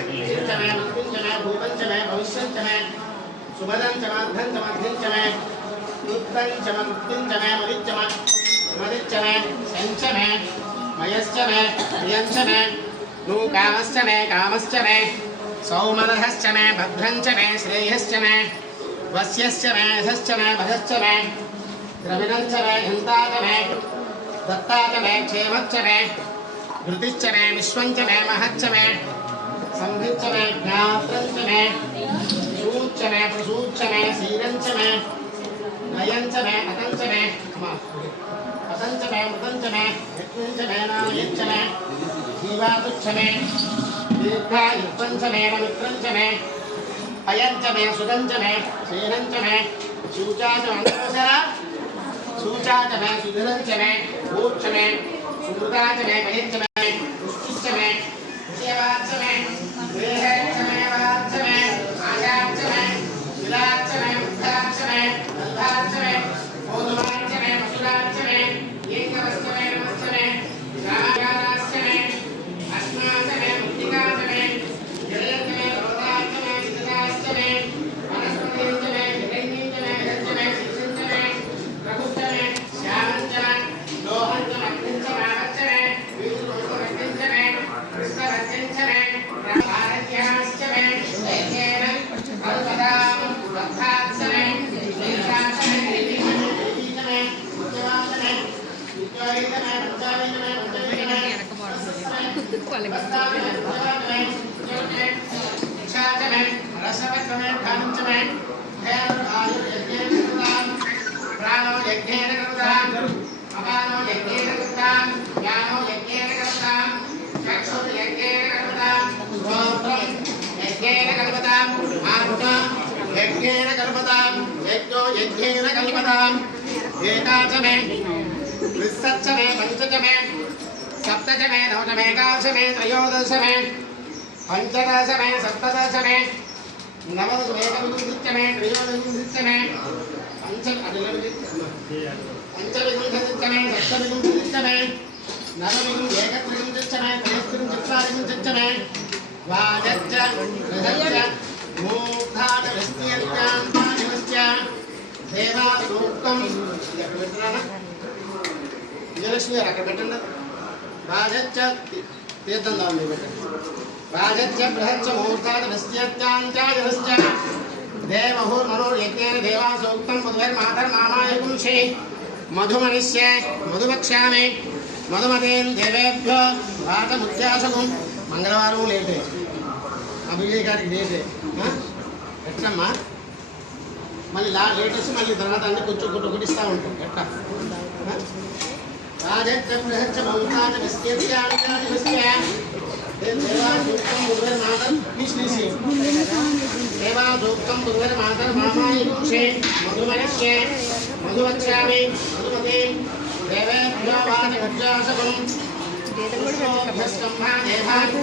शिक्षमे मृत्युंजमे भूतंजमे भविष्यंजमे सुभदंजमे अर्धंजमे उत्तंजमे मृत्युंजमे मदिच्चमे संचमे मयश्चमे प्रियंचमे नूकामश्चमे कामश्चमे सौमनहश्चमे भद्रंचमे श्रेयश्चमे वस्यश्चमे यशश्चमे भजश्चमे द्रविणंचमे हिंताचमे दत्ताचमे क्षेमच्चमे घृतिश्चमे विश्वंचमे महच्चमे संभिच्चमे ज्ञात्रंचमे सूच्चमे प्रसूच्चमे सीरंचमे नयंचमे अतंचमे अतंचमे मृतंचमे यत्नंचमे नायंचमे जीवातुच्छमे दीर्घायुक्तंचमे मित्रंचमे अयंचमे सुगंचमे सेनंचमे शूचाचमे सूचाचमे सुधरंचमे भूच्चमे सुमृताचमे मयंचमे पुष्टिश्चमे विषयवाच्चमे देहच्चमे वाच्चमे आयाच्चमे विलाच्चमे उद्धाच्चमे अल्भाच्चमे ओदुमाच्चमे मसुराच्चमे एकवच्चमे नमश्चमे रागाराच्चमे अस्माच्चमे मुक्तिकाच्चमे जयच्चमे रोधाच्चमे सिद्धाच्चमे वनस्पतिंचमे हिरण्यंचमे यज्चमे शिक्षंचमे प्रभुच्चमे श्यामंचमे लोहंचमे अग्निंचमे आवच्चमे वीरुलोकवच्चमे कृष्णवच्चमे भारत्याश्चमे दैत्येन अल्पदाम वद्धाच्चमे देशाच्चमे देवीचमे उच्चवाच्चमे उच्चैतमे पंचावितमे पंचावितमे रसवत्तमे कांचमे प्राणो यज्ञेन कृताम् अपानो यज्ञेन कृताम् ज्ञानो यज्ञेन कृताम् चक्षुः यज्ञेन कृताम् श्रोत्रं यज्ञेन कल्पताम् आत्मा यज्ञेन कल्पताम् यज्ञो यज्ञेन कल्पताम् एकाचमे त्रिसच्चमे पञ्चचमे सप्तचमे नवचमे एकादशमे त्रयोदशमे पंचदशमे सप्तदशमे नवदशमे एकविंशतिचमे त्रयोदशमे पंचविंशतिचमे सप्तविंशतिचमे नवविंशतिचमे त्रयस्त्रिंशत्वारिंशतिचमे वाजच्च रजच्च मूर्धाच विस्तीर्णान्तानिवश्च देवासूक्तं विजयलक्ष्मी अక్కడ పెట్టండి वाजच्च తీర్థం దాన్ని పెట్టండి वाजच्च बृहच्च मूर्धाच विस्तीर्णान्तानिवश्च देवहुर्मनोर्यज्ञेन देवासूक्तं मधुर्मातर्मामायुंषे मधुमनिष्ये मधुवक्ष्यामि मधुमतेन देवेभ्यो वातमुत्यासकं मंगलवाరం లేటే అభిజయ్ గారికి లేటే ఎట్లమ్మా మళ్ళీ లేటెస్ట్ మళ్ళీ తర్వాత అన్ని కొంచెం ఒకటి ఇస్తూ ఉంటాం ఎట్లా రాజచ్చ బృహచ్చ మౌతాచ విస్కేత్యాని విస్కే देवासूक्तं बुधवार निश्निशि देवासूक्तं बुधवार मातर मामायुषे मधुमनिष्ये मधुवक्ष्यामि मधुमते देवेभ्यो वातमुत्यासकं पुष्पोभ्यस्तम्भा देवान्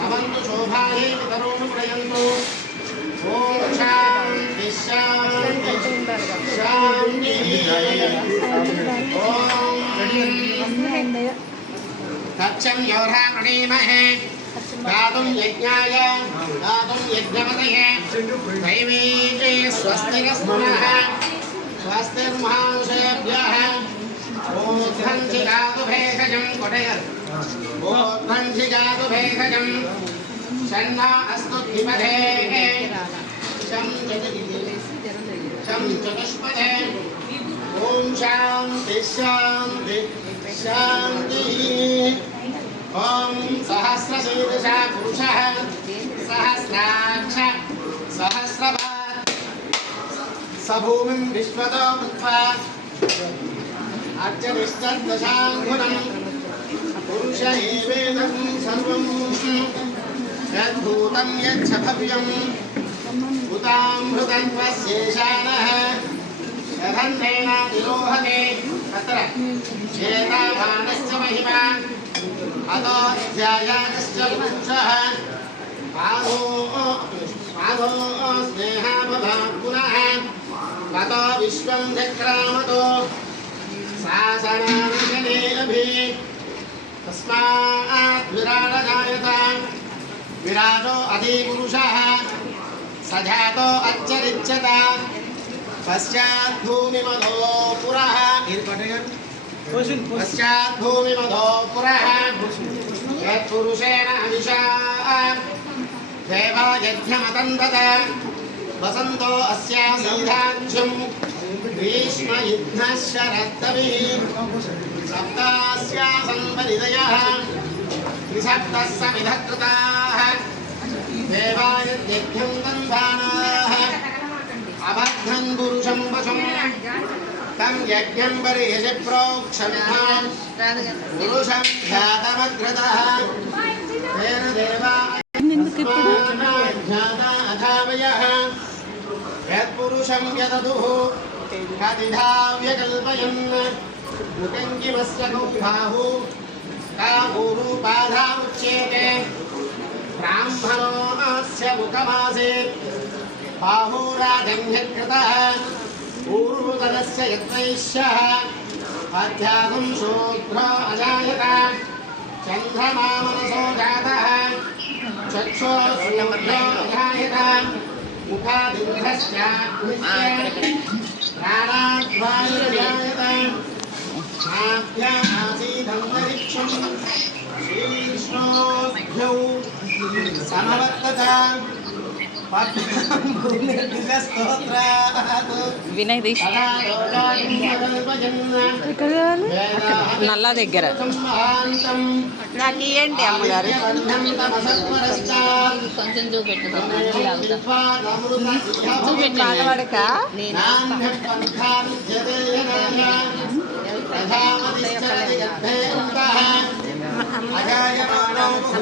भवन्तु शोभाये पितरोनु प्रयन्तु ॐ शान्ति शान्ति शान्तिः तच्चं योधा प्रणीमहे गातुं यज्ञाय गातुं यज्ञपतये दैवीके स्वस्तिरस्तुनः स्वस्तिर्महांसेभ्यः ओध्वंसिगातु भेषजं कोटयत् ओध्वंसिगातु षण्णा अस्तु द्विपदे शं चतुष्पदे ॐ शान्ति शान्ति शान्तिः ॐ सहस्रशीर्षा पुरुषः सहस्राक्ष सहस्रपात् स भूमिं विश्वतो कृत्वा अर्चनिष्टदशाङ्गुलं पुरुष एवेदं सर्वं यद्भूतं यच्च भव्यम् उतामृतत्वस्येषानः यथन्नेनातिरोहते तत्र चेतामानस्य महिमा अतो ध्यायास्य पुरुषः पादो स्नेहावधा पुनः ततो विश्वं जक्रामतो शासनानशने अभि तस्मात् विराट जायत विराजो अधिपुरुषः सजातो अच्चरिच्यत पश्चात् भूमिमधो पुरः पश्चात् भूमिमधो पुरः यत्पुरुषेण अविशा देवायज्ञमतन्तत वसन्तो अस्यासीधाख्यं ग्रीष्मयुद्धशरत्तभिः सप्तास्यासन् परिदयः त्रिसप्तः समिधकृताः देवायज्ञं दन्धानाः अबद्धन् पुरुषं वशं तं यज्ञं परियशि प्रोक्षमिधां पुरुषं ख्यातमग्रतः तेन देवा अधावयः यत्पुरुषं यददुः कतिधा व्यकल्पयन् मुकङ्किमस्य गौबाहु कापूरूपाधामुच्येते ब्राह्मणो अस्य मुखमासीत् बाहुराजन्यकृतः पूर्वतनस्य यद्वैश्यः अध्यात्मं शूद्रो अजायत चन्द्रमा मनसो जातः चक्षुर्शूद्रो अजायत मुखादिन्द्रश्चाग्निश्च प्राणाद्वायुर्जायत नाभ्यासीदन्तरिक्षं श्रीविष्णोभ्यौ समवर्तत వినయ్ తీసి నల్లా దగ్గర నాకు ఇవ్వండి అమ్మగారు కొంచెం చూపెట్టు చూపెట్టు